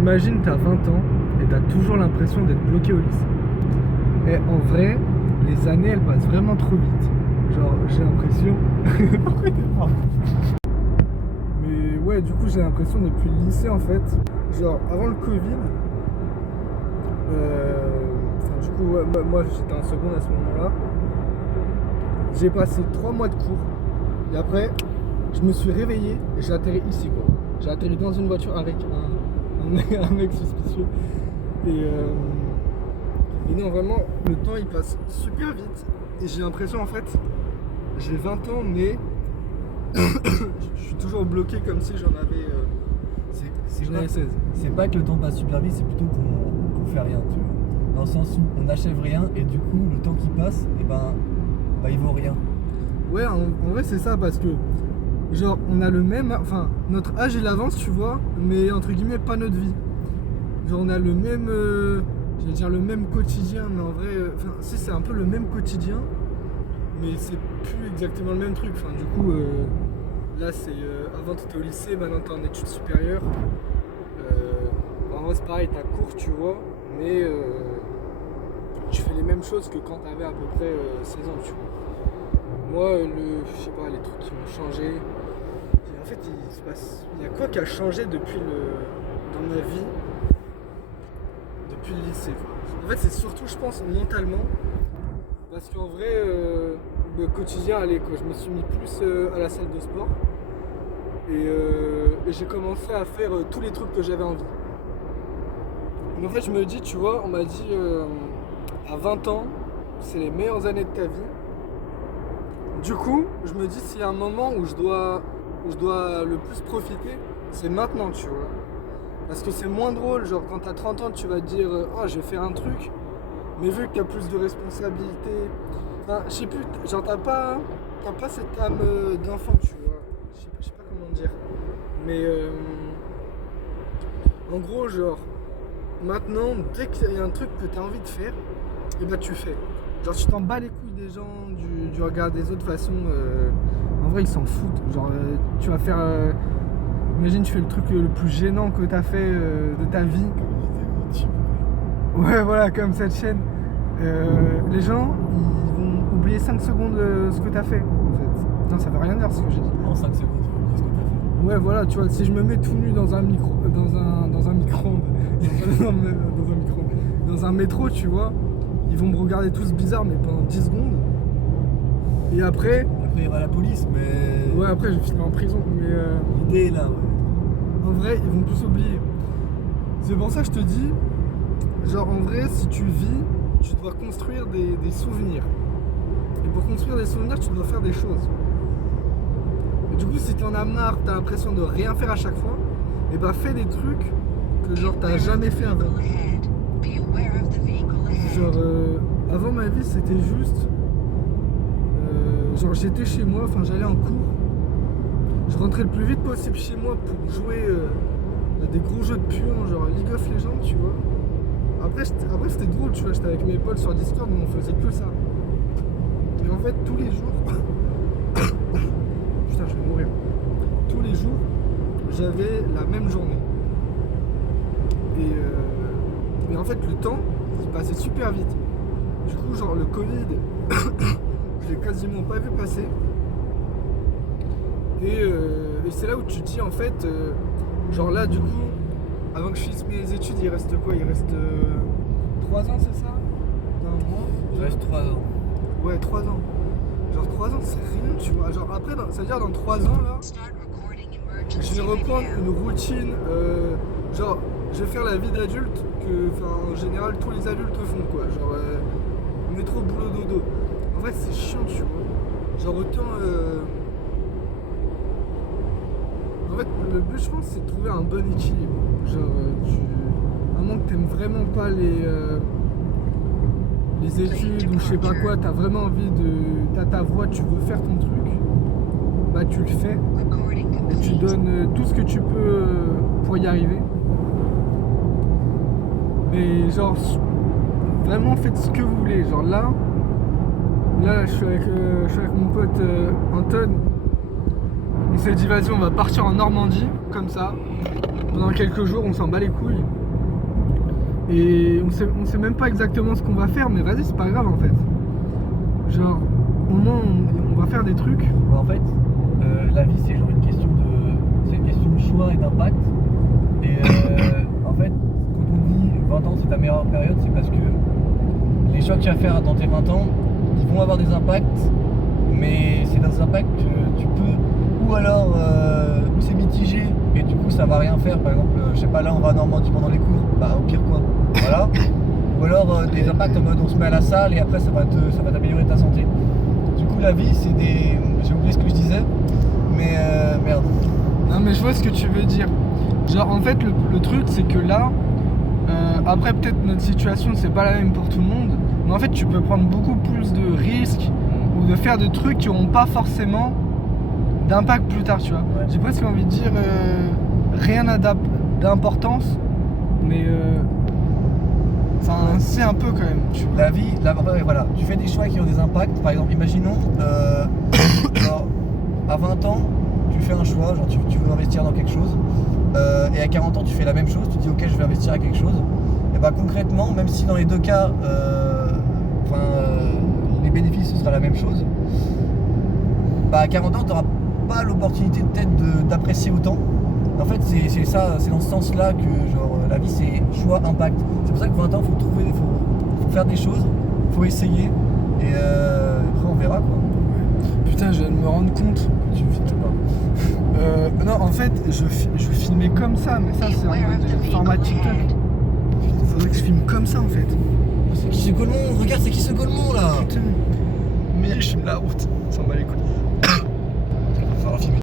Imagine, t'as 20 ans et t'as toujours l'impression d'être bloqué au lycée. Et en vrai, les années, elles passent vraiment trop vite. Genre, j'ai l'impression... Pourquoi t'es fort? Mais ouais, du coup, j'ai l'impression depuis le lycée, en fait, genre, avant le Covid, enfin, du coup, ouais, moi, j'étais en seconde à ce moment-là. J'ai passé 3 mois de cours. Et après, je me suis réveillé et j'ai atterri ici, quoi. J'ai atterri dans une voiture avec un mec suspicieux. Et non, vraiment, le temps il passe super vite. Et j'ai l'impression, en fait, j'ai 20 ans, mais je suis toujours bloqué comme si j'en avais, j'en avais 16. C'est pas que le temps passe super vite, c'est plutôt qu'on fait rien, tu vois. Dans le sens où on n'achève rien et du coup, le temps qui passe, et il vaut rien. Ouais, en vrai, c'est ça, parce que, genre, on a le même... Enfin, notre âge, il avance, tu vois, mais entre guillemets, pas notre vie. Genre, on a le même... je vais dire le même quotidien, mais en vrai... Enfin, si, c'est un peu le même quotidien, mais c'est plus exactement le même truc. Enfin, du coup, là, c'est... avant, t'étais au lycée, maintenant, t'es en études supérieures. En vrai, c'est pareil, t'as cours, tu vois, mais... tu fais les mêmes choses que quand t'avais à peu près 16 ans, tu vois. Moi, je sais pas, les trucs qui m'ont changé. En fait, il y a quoi qui a changé dans ma vie depuis le lycée. En fait, c'est surtout, je pense, mentalement. Parce qu'en vrai, le quotidien, allez, quoi, je me suis mis plus à la salle de sport. Et j'ai commencé à faire tous les trucs que j'avais envie. Mais en fait, je me dis, tu vois, on m'a dit à 20 ans, c'est les meilleures années de ta vie. Du coup, je me dis, s'il y a un moment où je dois le plus profiter, c'est maintenant, tu vois. Parce que c'est moins drôle, genre quand t'as 30 ans, tu vas te dire, oh, je vais faire un truc, mais vu que t'as plus de responsabilités, enfin, je sais plus, genre t'as pas cette âme d'enfant, tu vois. Je sais pas comment dire. Mais en gros, genre, maintenant, dès qu'il y a un truc que t'as envie de faire, et bah tu fais. Genre tu t'en bats les couilles des gens, du regard des autres, de toute façon, en vrai ils s'en foutent. Genre tu vas faire, imagine tu fais le truc le plus gênant que t'as fait de ta vie. Ouais voilà, comme cette chaîne. Les gens, ils vont oublier 5 secondes ce que t'as fait, en fait. Non, ça veut rien dire ce que j'ai dit. En 5 secondes, tu vas oublier ce que t'as fait. Ouais voilà, tu vois, si je me mets tout nu dans un micro-ondes, dans un métro, tu vois, ils vont me regarder tous bizarre, mais pendant 10 secondes. Et après, il y aura la police, mais... Ouais, après, je vais finir en prison, mais... L'idée est là, ouais. En vrai, ils vont tous oublier. C'est pour ça que je te dis, genre, en vrai, si tu vis, tu dois construire des souvenirs. Et pour construire des souvenirs, tu dois faire des choses. Et du coup, si t'en as marre, t'as l'impression de rien faire à chaque fois, et bah fais des trucs que, genre, t'as jamais fait avant. Genre, avant ma vie, c'était juste... genre, j'étais chez moi, enfin, j'allais en cours. Je rentrais le plus vite possible chez moi pour jouer à des gros jeux de puants, genre League of Legends, tu vois. Après c'était drôle, tu vois, j'étais avec mes potes sur Discord, mais on faisait que ça. Et en fait, tous les jours... Putain, je vais mourir. Tous les jours, j'avais la même journée. Et en fait, le temps, il passait super vite. Du coup, genre, le Covid, je l'ai quasiment pas vu passer. Et c'est là où tu te dis, en fait, genre là, du coup, avant que je finisse mes études, il reste quoi? Il reste 3 ans, c'est ça? Non, moins. Il reste 3 ans. Ouais, 3 ans. Genre 3 ans, c'est rien, tu vois. Genre après, ça veut dire dans 3 ans, là, je vais reprendre une routine, genre, je vais faire la vie d'adulte que, enfin, en général, tous les adultes font, quoi. Genre, métro, boulot, dodo. En vrai, c'est chiant, tu vois. Genre, autant... En fait, le but, je pense, c'est de trouver un bon équilibre. Genre, à moins que t'aimes vraiment pas les études ou je sais pas quoi, t'as vraiment envie t'as ta voix, tu veux faire ton truc, bah tu le fais. Et tu donnes tout ce que tu peux pour y arriver. Mais genre, vraiment faites ce que vous voulez. Genre là je suis avec mon pote Anton. On s'est dit vas-y, on va partir en Normandie, comme ça. pendant quelques jours, on s'en bat les couilles. Et on sait même pas exactement ce qu'on va faire, mais vas-y, c'est pas grave en fait. Genre, au moins, on va faire des trucs. En fait, la vie, c'est genre une question de choix et d'impact. Et en fait, quand on dit 20 ans, c'est ta meilleure période, c'est parce que les choix que tu vas faire dans tes 20 ans, ils vont avoir des impacts, mais c'est des impacts que tu peux, ou alors où c'est mitigé, et du coup ça va rien faire. Par exemple, je sais pas, là on va en Normandie pendant les cours, bah au pire quoi, voilà. Ou alors des impacts en mode on se met à la salle et après ça va t'améliorer ta santé. Du coup la vie c'est des... J'ai oublié ce que je disais, mais merde. Non mais je vois ce que tu veux dire. Genre en fait le truc c'est que là, après peut-être notre situation c'est pas la même pour tout le monde, mais en fait tu peux prendre beaucoup plus de risques ou de faire des trucs qui n'auront pas forcément d'impact plus tard, tu vois. Ouais. J'ai presque envie de dire rien n'a d'importance, mais enfin c'est un peu quand même. La vie, voilà, tu fais des choix qui ont des impacts. Par exemple, imaginons, genre, à 20 ans, tu fais un choix, genre tu veux investir dans quelque chose, et à 40 ans, tu fais la même chose, tu dis ok, je vais investir à quelque chose. Et bah concrètement, même si dans les deux cas, les bénéfices ce sera la même chose, bah à 40 ans, tu n'auras pas l'opportunité peut-être d'apprécier autant. En fait, c'est ça, c'est dans ce sens-là que genre la vie c'est choix, impact. C'est pour ça que 20 ans, faut faire des choses, faut essayer, et après on verra quoi. Putain, je viens de me rendre compte. Tu filmes pas. Non, en fait, je filmais comme ça, mais ça c'est en mode format TikTok. Faudrait que je filme comme ça en fait. C'est qui ce Golemont? Regarde, c'est qui ce Golemont là? Putain. Mais je filme la route, ça m'en bat les couilles. Il va falloir filmer.